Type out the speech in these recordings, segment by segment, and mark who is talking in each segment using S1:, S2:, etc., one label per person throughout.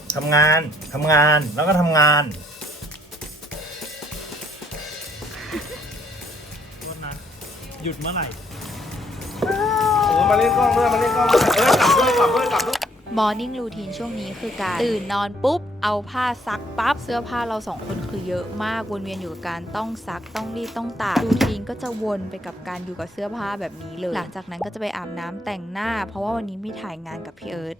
S1: ทำงานแล้วก็ทำงานโทษนะหยุดเมื่อไหร่โอ้มาเล่นกล้องด้วยกลับด้วย
S2: มอร์นิ่งรูทีนช่วงนี้คือการตื่นนอนปุ๊บเอาผ้าซักปั๊บเสื้อผ้าเราสองคนคือเยอะมากวนเวียนอยู่กับการต้องซักต้องรีดต้องตากรูทีนก็จะวนไปกับการอยู่กับเสื้อผ้าแบบนี้เลยหลังจากนั้นก็จะไปอาบน้ำแต่งหน้าเพราะว่าวันนี้มีถ่ายงานกับพี่เอิร์ธ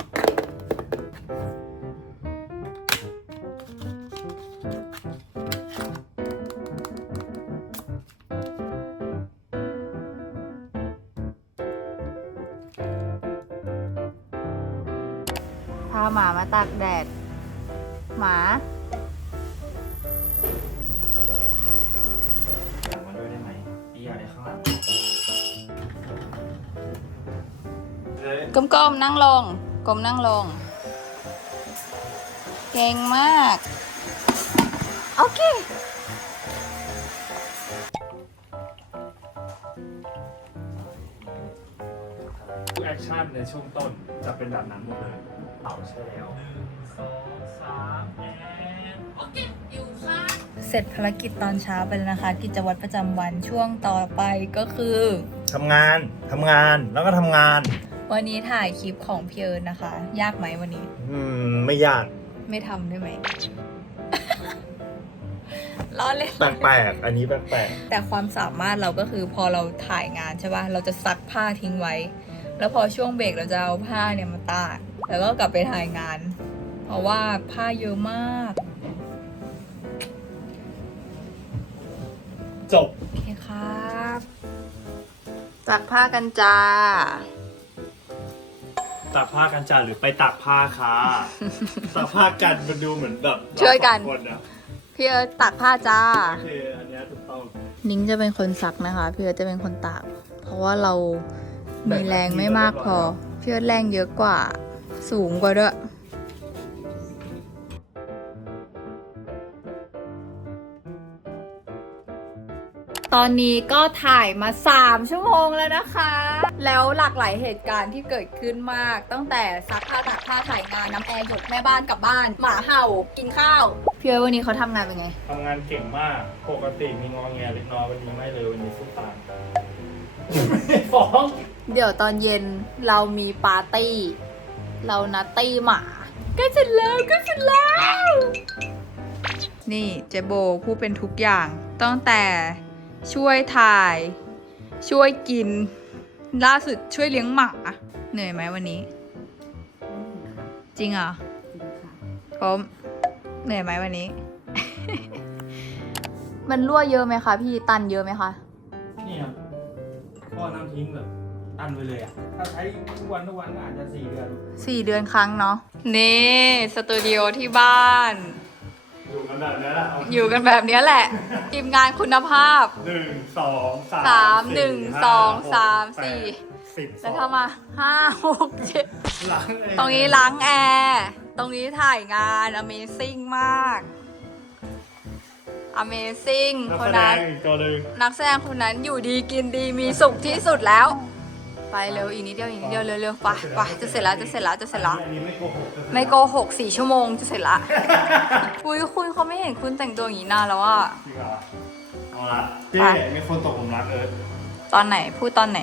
S2: พาหมามาตากแดดหมา
S1: มาด้วยได้ไหมพี่อยากได้ข้างหลัง
S2: ก้มๆนั่งลงก้มนั่งลงเก่งมากโอเค
S1: ทุกแอคชั่นในช่วงต้นจะเป็นแบบนั้นหมดเลยเต่าใช่แล้ว1 2 3โอเคอยู่ค่ะ
S2: เสร็จภารกิจตอนเช้าไปแล้วนะคะกิจวัตรประจำวันช่วงต่อไปก็คือ
S1: ทำงานแล้วก็ทำงาน
S2: วันนี้ถ่ายคลิปของพี่เอิร์ธนะคะ ยากไหมวันนี้
S1: ไม่ยาก
S2: ไม่ทำได้ไหม ล้อเล่น
S1: แปลกอันนี้แปลก
S2: แต่ความสามารถเราก็คือพอเราถ่ายงานใช่ป่ะเราจะซักผ้าทิ้งไว้แล้วพอช่วงเบรกเราจะเอาผ้าเนี่ยมาตากแล้วก็กลับไปถ่ายงานเพราะว่าผ้าเยอะมาก
S1: จบ
S2: โอเคครับซักผ้ากันจ้า
S1: ตากผ้ากันจ้าหรือไปตากผ้าค่ะ ตากผ้ากันมันดูเหมือนแบบ
S2: ช่วยกัน
S1: คนนะ
S2: พี่เอิร์ธตากผ้าจ้า
S1: โอเคอันนี้ถูกต้อง
S2: นิ้งจะเป็นคนซักนะคะพี่เอิร์ธจะเป็นคนตากเพราะว่าเรามีแรงไม่มากพอพี่เอิร์ธแรงเยอะกว่าสูงกว่าด้วยตอนนี้ก็ถ่ายมา3 ชั่วโมงแล้วนะคะแล้วหลากหลายเหตุการณ์ที่เกิดขึ้นมากตั้งแต่ซักผ้าตากผ้าถ่ายงานน้ำแอร์หยดแม่บ้านกลับบ้านหมาเห่ากินข้าวพี่เอิร์ธวันนี้เขาทำงานเป็นไง
S1: ทำงานเก่งมากปกติมีงอแงเล็กน้อยวันนี้ไม่เลยวันนี้สู้ตายฟ้อง
S2: เดี๋ยวตอนเย็นเรามีปาร์ตี้เรานัดตี้หมาก็เสร็จแล้วนี่เจโบผู้เป็นทุกอย่างตั้งแต่ช่วยถ่ายช่วยกินล่าสุดช่วยเลี้ยงหมาเหนื่อยไหมวันนี้จริงเหรอผมเหนื่อยไหมวันนี้ มันรั่วเยอะไหมคะพี่ตันเยอะไหมคะ
S1: นี่ครับพ่อน้ำทิ้งแบบตันไปเลยอ่ะถ้าใช้ทุกวันก็อาจจะ4 เดือน
S2: 4 เดือนครั้งเนาะนี่สตูดิโอที่บ้าน
S1: อยู่กันแบบนี้แหละ
S2: อยู่กันแบบนี้แหละทีมงานคุณภาพ
S1: 1 2
S2: 3 1 2 3 4แล้วทำมา5 6 7ตรงนี้ล้างแอร์ตรงนี้ถ่ายงาน Amazing มาก Amazing คนนั้นนักแสดงคนนั้นอยู่ดีกินดีมีสุขที่สุดแล้วไปเร็วอีกนิดเดียวเร็วไปจะเสร็จแล้วไม่โกหก4 ชั่วโมงจะเสร็จละคุยคุณเขาไม่เห็นคุณแต่งตัวอย่างนี้นานแล้วอ่ะ
S1: จริงเหรอเอาละพี่มีคนตกหลุมรักเอิร์ธ
S2: ตอนไหนพูดตอนไหน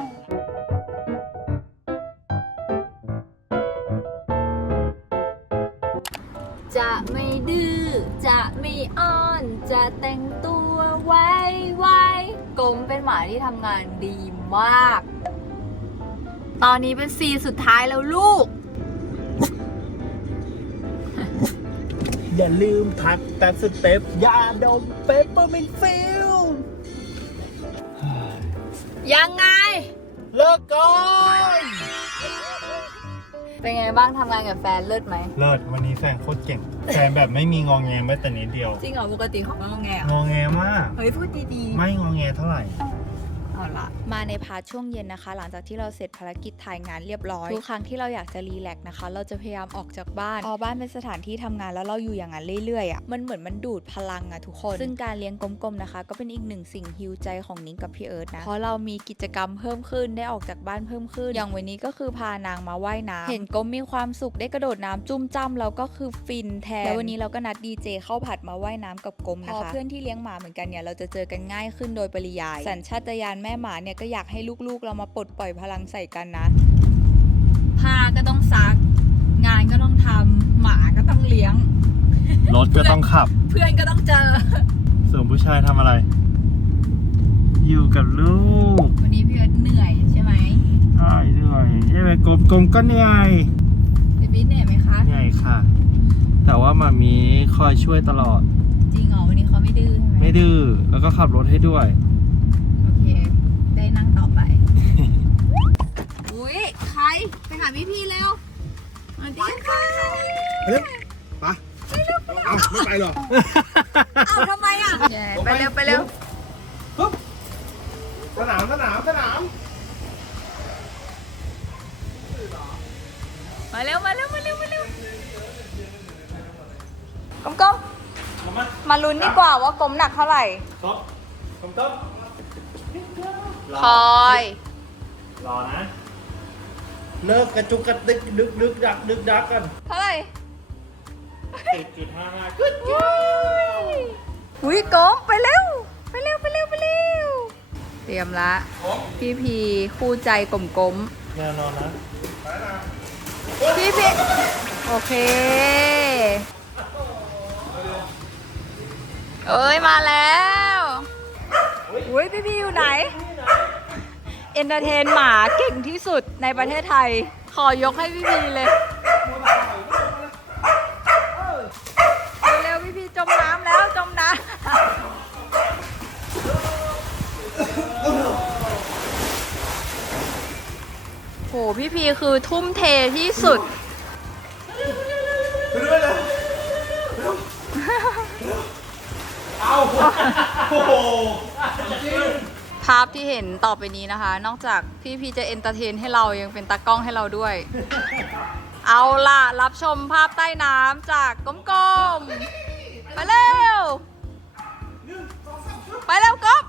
S2: จะไม่ดื้อจะไม่อ้อนจะแต่งตัวไวกลมเป็นหมาที่ทำงานดีมากตอนนี้เป็นซีสุดท้ายแล้วลูก
S1: อย่าลืมทักแต่สเต็ปยาดมเปปเปอร์มินต์ฟิล
S2: ยังไง
S1: เลิกก่อน
S2: เป็นไงบ้างทำงานกับแฟนเลิศไหม
S1: เลิศวันนี้แฟนโคตรเก่งแฟนแบบไม่มีงอแงแม้แต่นิดเดียว
S2: จริงเหรอปกติเขางอแง
S1: งอแงมาก
S2: เฮ้ยพูดดี
S1: ๆไม่งอแงเท่าไหร่
S2: เอาละมาในพาร์ทช่วงเย็นนะคะ หลังจากที่เราเสร็จภารกิจถ่ายงานเรียบร้อยทุกครั้งที่เราอยากจะรีแลกซ์นะคะ เราจะพยายามออกจากบ้านพอบ้านเป็นสถานที่ทำงานแล้วเราอยู่อย่างนั้นเรื่อยๆอ่ะมันเหมือนมันดูดพลังอ่ะทุกคนซึ่งการเลี้ยงกลมๆนะคะ ก็เป็นอีกหนึ่งสิ่งฮิวใจของนิ้งกับพี่เอิร์ธนะเพราะเรามีกิจกรรมเพิ่มขึ้นได้ออกจากบ้านเพิ่มขึ้นอย่างวันนี้ก็คือพานางมาว่ายน้ำเห็นกลมมีความสุขได้กระโดดน้ำจุ่มจ้ำแล้วก็คือฟินแทนแล้ววันนี้เราก็นัดดีเจเข้าผัดมาว่ายน้ำกับกลมนะคะเพื่อนที่เลี้ยงหมาเหมือนกันเนี่ยเราจะเจอกันง่ายขึ้นโดยปริยายสัญชาตญาณแม่หมาเนี่ยก็อยากให้ลูกๆเรามาปลดปล่อยพลังใส่กันนะผ้าก็ต้องซักงานก็ต้องทำหมาก็ต้องเลี้ยง
S1: รถก็ต้องขับ
S2: เพื่อนก็ต้องเจอ
S1: ส่วนผู้ชายทำอะไร อยู่กับลูก
S2: วันนี้พี่เอิร์ธเหนื่อยใช่ไหม
S1: ใช่เหนื่อยใช่ไหมกลมๆก็เหนื่อย
S2: เบบี้เหนื่อยไหมคะ
S1: เหนื่อยค่ะ แต่ว่ามามีคอยช่วยตลอด
S2: จริงเหรอวันนี้เขาไม่ดื้อใช่ไหม
S1: ไม่ดื้อแล้วก็ขับรถให้ด้วย
S2: โอเค ได้นั่งต่อไป อุ้ยใครไปหาพี่เร็วมาดิค่ะ
S3: ไปเร็วไปเอาไม่ไปหรอ
S2: เอาทำไมอ่ะไปเร็วไปเร็ว
S3: ปุ๊บสนาม
S2: มาเร็วมาเร็วมาเร็วมาเร็วกลมๆมาลุ้นดีกว่าว่ากลมหนักเท่าไหร่
S1: ครับผมต้อง
S2: คอย
S1: รอนะ
S3: เลิกกระจุกกระดึกดึกดักกัน
S2: เท่าไหร่
S1: 7.55
S2: อุ้ยกลมไปเร็วไปเร็วเตรียมละพี่พีคู่ใจกลม
S1: แน่นอนนะ
S2: ๆพี่พีโอเคเอ้ยมาแล้วอุ้ยพี่พีอยู่ไหนเอนเตอร์เทนหมาเก่งที่สุดในประเทศไทยขอยกให้พี่พีเลยเร็วๆพี่พีจมน้ำแล้วจมน้ำโหพี่พีคือทุ่มเทที่สุด
S3: เอาโอ้โห
S2: ภาพที่เห็นต่อไปนี้นะคะ นอกจากพี่พีจะเอนเตอร์เทนให้เรายังเป็นตากล้องให้เราด้วย เอาล่ะ รับชมภาพใต้น้ำจากกลมๆไปเร็ว ไปเร็วก๊อฟ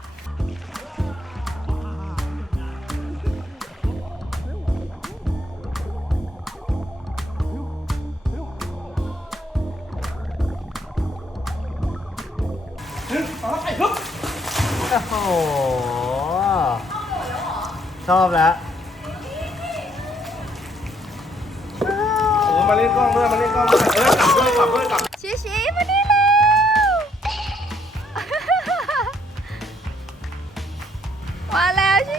S1: โอ้โห ชอบแล้ว
S3: โอ้มาเล่นกล้องด้วยกลับด้วย
S2: ชี้มานี่แล้ว มาแล้วชี้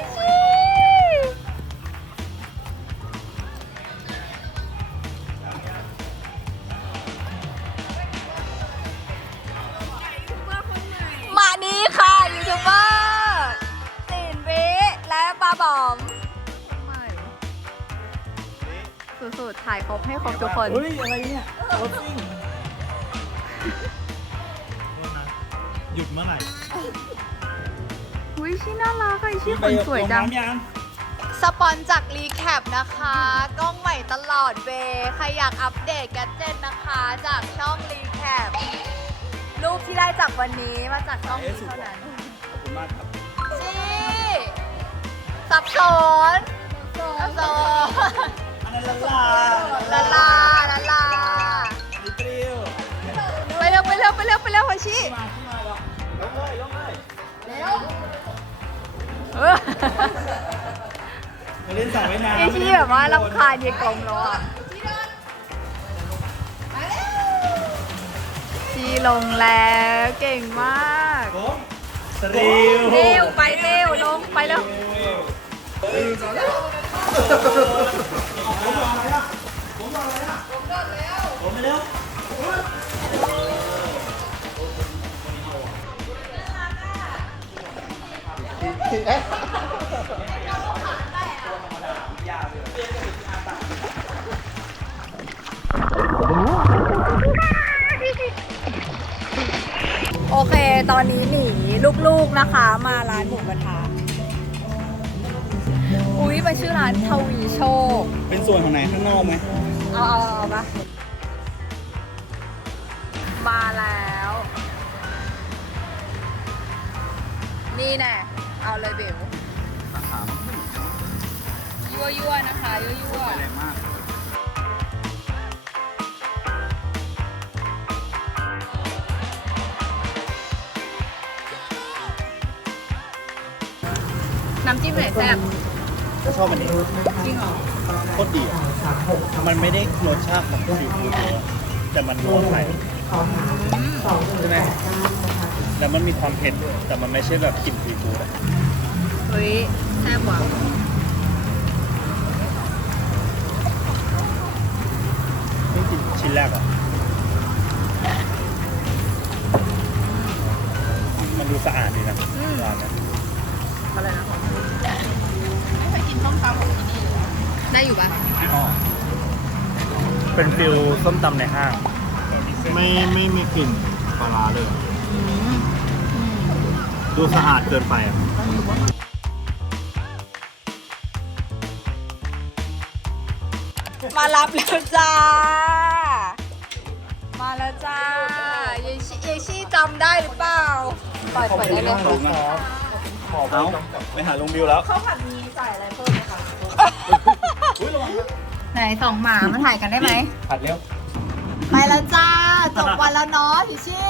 S2: มาดีค่ะยูทูบเบอร์สินวิและปลาบอมสุดๆถ่ายครบให้ครบทุกคน
S1: เฮ้ย อะไรเนี่ยโอ้จริงหยุดเมื่อไหร่
S2: อุ้ยชื่อน่ารักอะชื่อคนสวยจัง สปอนจากรีแคปนะคะ กล้องใหม่ตลอดเวย์ใครอยากอัปเดตแกดเจ็ตนะคะ จากช่องรีแคปรูปที่ได้จากวันนี้มาจากช่องนี้เท่านั้น
S3: ขอบคุณมากครับ
S2: ชี่สับสนสับสน
S3: อันนั้นละลา
S2: ละลา
S3: นิดเดียว
S2: ไปเร็วพอชี่
S3: ลงเลย มาเล่นสระว่ายน้ำ
S2: ไอชี่แบบว่ารำคาญเยกลมแล้วอ่ะชี่ลงแล้วเก่งมาก
S3: ผมสริว
S2: เร็วไปเร็วลงไปเร็ว
S3: ผมไปเร็ว
S2: โอเค ตอนนี้หนีลูกๆนะคะ มาร้านหมูกระทะอุ้ยมันชื่อร้านทวีโชค
S3: เป็นส่วนของไหนข้างนอกไหม
S2: เอาปะมาแล้ว นี่แน่ เอาเลยเบลยั่วๆนะคะยั่ว
S3: แรงมาก
S2: ๆน้ำจิ้มไหนแซ่บ
S3: ก็ชอบอันนี้
S2: จริงเหรอ
S3: โคตรดีอะมันไม่ได้รสชาติของซีฟู้ดเยอะแต่มันนัวไข่ใช่ไหมแล้วมันมีความเผ็ดแต่มันไม่ใช่แบบกลิ่นซีฟู้ดอะ
S2: เฮ้ยแซ่บว่ะ
S3: นี่กินชิ้นแรกอ่ะมันดูสะอาดดีนะร้านเนี้ย
S2: อะไรนะไม่เคยกินส้มตำของที่นี่เลยได้อยู่ปะ
S3: เป็นฟิลส้มตำในห้าง
S4: ไม่มีกลิ่นปลาร้าเลยอะดูสะอาดเกินไปอ่ะ
S2: มารับแล้วจ้า มาแล้วจ้าเยชี่จำได้หรือเปล่าปล่อยได้เลยค่ะ
S3: เอาไปหาลุงบิวแล้ว
S2: ข้าวผัดมีใส่อะไรเพิ่มไหมคะไหนสองหมามาถ่ายกันได้ไหม
S3: ผัดเร็ว
S2: ไปแล้วจ้า จบวันแล้วเนาะพิชชี่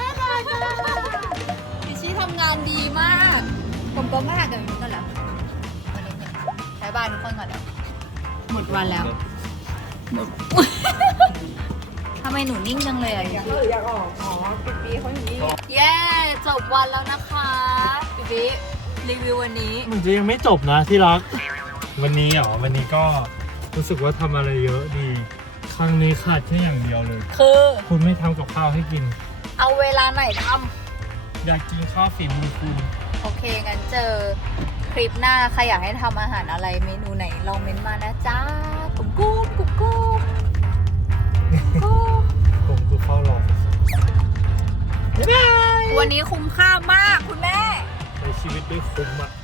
S2: พิชชี่ทำงานดีมาก ผมก็มาถ่ายกันแบบนี้กันแล้ววันนี้เนี่ยบายบายทุกคนก่อนแล้วหมดวันแล้วหมด ทำไมหนูนิ่งจังเลยอ่ะอยากออกอ๋อปิ๊ปีเขาอยู่นี่เย้จบวันแล้วนะคะปิ๊ปีรีวิววันนี้
S1: มันจะยังไม่จบนะที่รัก วันนี้เหรอ วันนี้ก็รู้สึกว่าทำอะไรเยอะดี ครั้งนี้ขาดแค่อย่างเดียวเลย
S2: คือ
S1: คุณไม่ทำกับข้าวให้กิน
S2: เอาเวลาไหนท
S1: อยากกินข้าวฝีมือคุณ
S2: ำโอเค งั้นเจอคลิปหน้าใครอยากให้ทำอาหารอะไรเมนูไหนลองเม้นต์มานะจ้ากุ๊กกุ๊กกุ๊กกุ๊กกุ๊ก
S1: ผมคือเฝ้ารอ
S2: วันนี้คุ้มค่ามากคุณแม่
S1: ใช้ชีวิตด้วยคุ้มอะ